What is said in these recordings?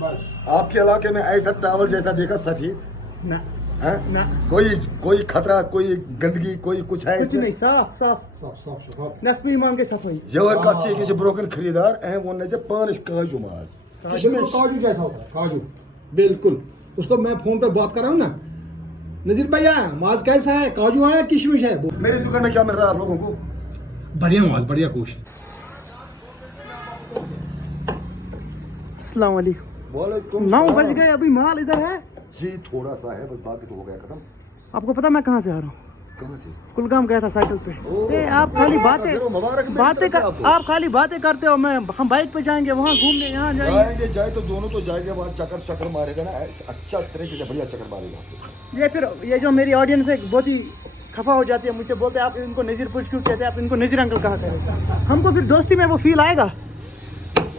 आपके इलाके में ऐसा टावल जैसा देखा सफेद ना है ना कोई खतरा, कोई गंदगी, कोई कुछ है कुछ इसमें? नहीं, साफ साफ नस्बी इमाम के सफाई ये कच्ची किसी ब्रोकन खरीदार अहम वन से पानिश काजू माज काजू जैसा होता है, काजू बिल्कुल। उसको मैं फोन पे बात कर रहा हूँ ना, नजीर भैया माज कैसा है, काजू है किशमिश है? मेरी दुकान में क्या मिल रहा है आप लोगों को? बढ़िया माज, बढ़िया कुछ। अस्सलाम वालेकुम। वालेकुम 9 सलाम। बज गए, अभी माल इधर है। जी थोड़ा सा है बस, बाकी तो हो गया खत्म। आपको पता मैं कहाँ से आ रहा हूँ? कहाँ से? कुलगाम गया था साइकिल पे। ओह, आप खाली मुबारक आप खाली बातें करते हो। हम बाइक पे जाएंगे, वहाँ घूमने, यहाँ जाएंगे। जाए तो दोनों तो जाएंगे, वहाँ चक्कर मारेगा ना, अच्छा तरीके से बढ़िया चक्कर मारेगा। ये जो मेरी ऑडियंस है बहुत ही खफा हो जाती है, मुझसे बोलते हैं आप इनको नजीर पुछ क्यों कहते हैं, आप इनको नजीर अंकल कहा करें। हमको फिर दोस्ती में वो फील आएगा।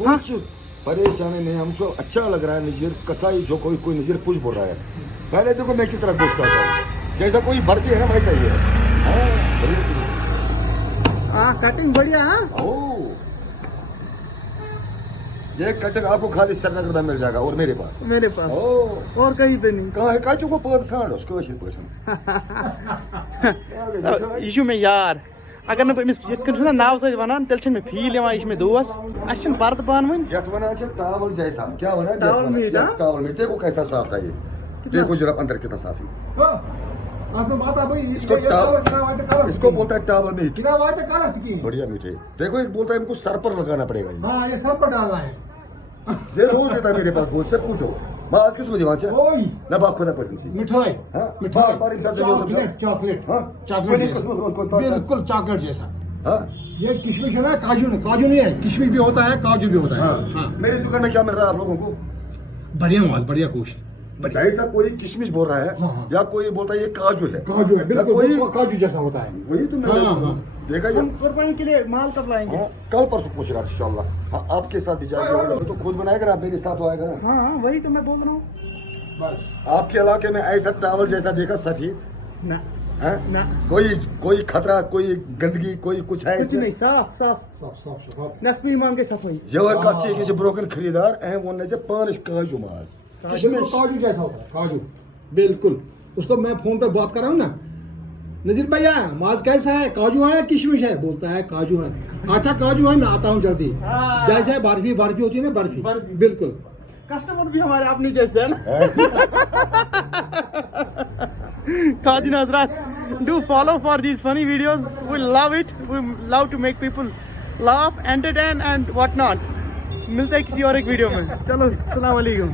हाँ परेशानी नहीं, हमको अच्छा लग रहा है। नजीर कसाई जो कोई नजीर पुछ बोल रहा है। पहले देखो मैं किस तरह कोशिश करता हूँ, जैसा कोई भर्ती है ना वैसा ही है। हाँ कटिंग बढ़िया। हाँ ये कटिंग आपको खाली श्रीनगर में मिल जाएगा और मेरे पास और कहीं पे नहीं। कहाँ है काचू को पद सांड उसको वैसे पूछना यू में यार अगर ना ना नाव से वनान तेल में फील इसमें दोस्त अच्छन पर्द पान वन यथ वना टावल जैसा क्या वना टावल मीट। टावल मीट देखो कैसा साफ था ये, देखो जरा अंदर कितना साफ है। इसको बोलता है टावल मीट, बढ़िया मीट है। देखो एक बोलता है इनको सर पर लगाना पड़ेगा ये। हाँ ये सब पर डालना है। ये रोज देता है मेरे पास, बहुत से पूछो बात किस बजे वहाँ से ना बात खुदा पड़ती थी। मिठाई मिठाई चॉकलेट हाँ बिल्कुल चॉकलेट जैसा। हाँ ये किशमिश है ना, काजू नहीं है, किशमिश भी होता है, काजू भी होता है। हाँ। मेरी दुकान में क्या मिल रहा है आप लोगों को? बढ़िया माल, बढ़िया कुछ। ऐसा कोई किशमिश बोल रहा है या कोई बोलता है ये काजू है, बिल्कुल काजू जैसा होता है। वही तो देखा ये कुर्बानी के लिए माल कब लाएंगे? कल परसों पूछेगा इंशाल्लाह। हाँ आपके साथ भी जाएगा तो खुद बनाएगा ना, मेरे साथ आएगा ना। हाँ वही तो मैं बोल रहा हूँ। आपके इलाके में ऐसा टावल जैसा देखा सफेद ना है ना कोई खतरा, कोई गंदगी, कोई कुछ है कुछ इसमें? नहीं, साफ साफ नस्बी इमाम के सफाई ये कच्ची किसी ब्रोकन खरीदार अहम वन से पानिश काजू माज काजू जैसा होता है, काजू बिल्कुल। उसको मैं फोन पे बात कर रहा हूँ ना, नजीर भैया माज कैसा है, काजू है किशमिश है? बोलता है काजू है। अच्छा काजू है, मैं आता हूँ जल्दी। जैसे बर्फी होती है ना, बर्फी बिल्कुल। कस्टमर भी हमारे अपने जैसे है ना। Kaji Hazrat, do follow for these funny videos. We love it. We love to make people laugh, entertain and whatnot. मिलते हैं किसी और एक वीडियो में। चलो अस्सलाम वालेकुम।